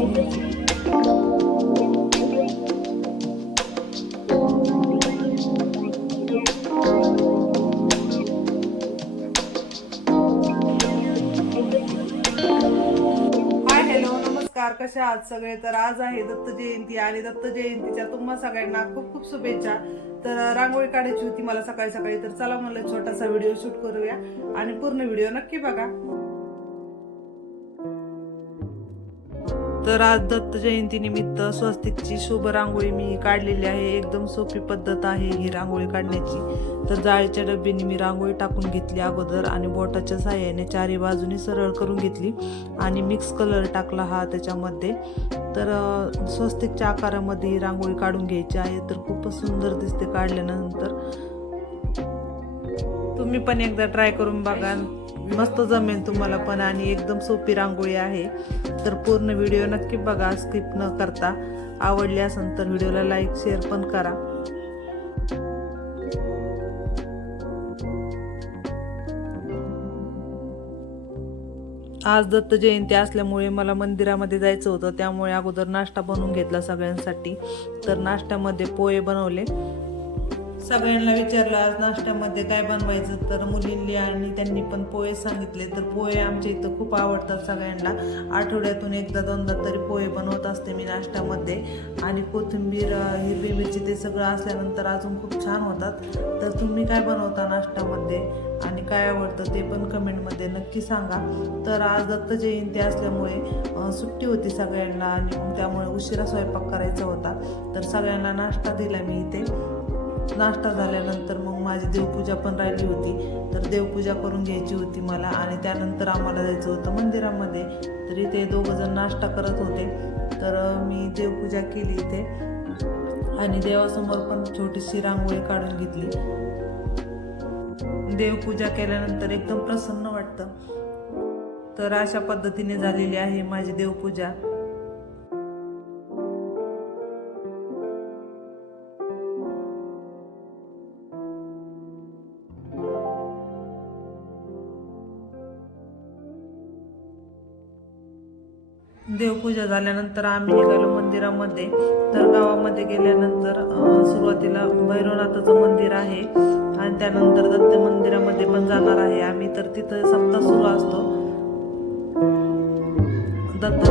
Hi hello नमस्कार. कशा आहात सगळे? तर आज आहे दत्त जयंती आणि दत्त जयंतीच्या तुम्हा सगळ्यांना खूप खूप शुभेच्छा. तर रांगोळी काढायची होती मला सकाळी सकाळी. तर चला म्हणलं छोटासा व्हिडिओ शूट करूया आणि पूर्ण व्हिडिओ नक्की बघा. तर आज दत्त जयंतीनिमित्त स्वस्तिकची शुभ रांगोळी मी काढलेली आहे. एकदम सोपी पद्धत आहे ही रांगोळी काढण्याची. तर जाळीच्या डब्बीने मी रांगोळी टाकून घेतली अगोदर आणि बोटाच्या साह्याने चारी बाजूनी सरळ करून घेतली आणि मिक्स कलर टाकला हा त्याच्यामध्ये. तर स्वस्तिकच्या आकारामध्ये ही रांगोळी काढून घ्यायची आहे. तर खूपच सुंदर दिसते काढल्यानंतर. तुम्ही पण एकदा ट्राय करून बघा मस्त जमेल तुम्हाला पण आणि एकदम सोपी रांगोळी आहे. तर पूर्ण व्हिडिओ नक्की बघा स्किप न करता. आवडली असेल तर व्हिडिओला लाईक शेअर पण करा. आज दत्त जयंती असल्यामुळे मला मंदिरामध्ये जायचं होतं त्यामुळे अगोदर नाश्ता बनवून घेतला सगळ्यांसाठी. तर नाश्त्यामध्ये पोहे बनवले. सगळ्यांना विचारलं आज नाश्त्यामध्ये काय बनवायचं? तर मुलींनी आणि त्यांनी पण पोहे सांगितले. तर पोहे आमच्या इथं खूप आवडतात सगळ्यांना. आठवड्यातून एकदा दोनदा तरी पोहे बनवत असते मी नाश्त्यामध्ये. आणि कोथिंबीर हिरवी मिरची ते सगळं असल्यानंतर अजून खूप छान होतात. तर तुम्ही काय बनवता नाश्त्यामध्ये? आणि काय आवडतं ते पण कमेंटमध्ये नक्की सांगा. तर आज दत्त जयंती असल्यामुळे सुट्टी होती सगळ्यांना आणि त्यामुळे उशिरा स्वयंपाक करायचा होता. तर सगळ्यांना नाश्ता दिला मी इथे. नाश्ता झाल्यानंतर मग माझी देवपूजा पण राहिली होती. तर देवपूजा करून घ्यायची होती मला आणि त्यानंतर आम्हाला जायचं होतं मंदिरामध्ये. तर इथे दोघं जण नाश्ता करत होते. तर मी देवपूजा केली इथे. आणि देवासमोर पण छोटीशी रांगोळी काढून घेतली. देवपूजा केल्यानंतर एकदम प्रसन्न वाटतं. तर अशा पद्धतीने झालेली आहे माझी देवपूजा. देवपूजा झाल्यानंतर आम्ही निघालो मंदिरामध्ये. तर गावामध्ये गेल्यानंतर सुरुवातीला भैरवनाथाचं मंदिर आहे आणि त्यानंतर दत्त मंदिरामध्ये पण जाणार आहे. आम्ही तर तिथं सप्ताह सुरू असतो. दत्त